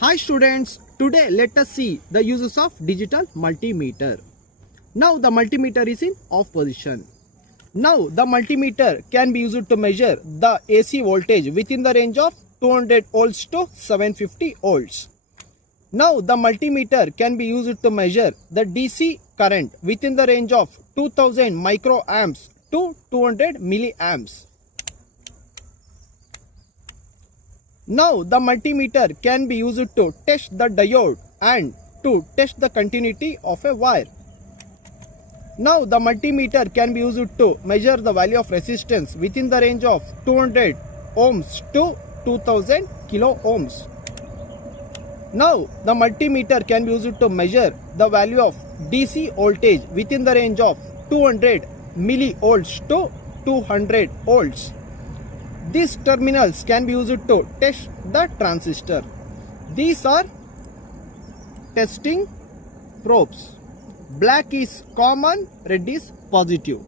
Hi students, today let us see the uses of digital multimeter. Now the multimeter is in off position. Now the multimeter can be used to measure the AC voltage within the range of 200 volts to 750 volts. Now the multimeter can be used to measure the DC current within the range of 2000 microamps to 200 milliamps. Now the multimeter can be used to test the diode and to test the continuity of a wire. Now the multimeter can be used to measure the value of resistance within the range of 200 ohms to 2000 kilo ohms. Now the multimeter can be used to measure the value of DC voltage within the range of 200 millivolts to 200 volts. These terminals can be used to test the transistor. These are testing probes. Black is common, red is positive.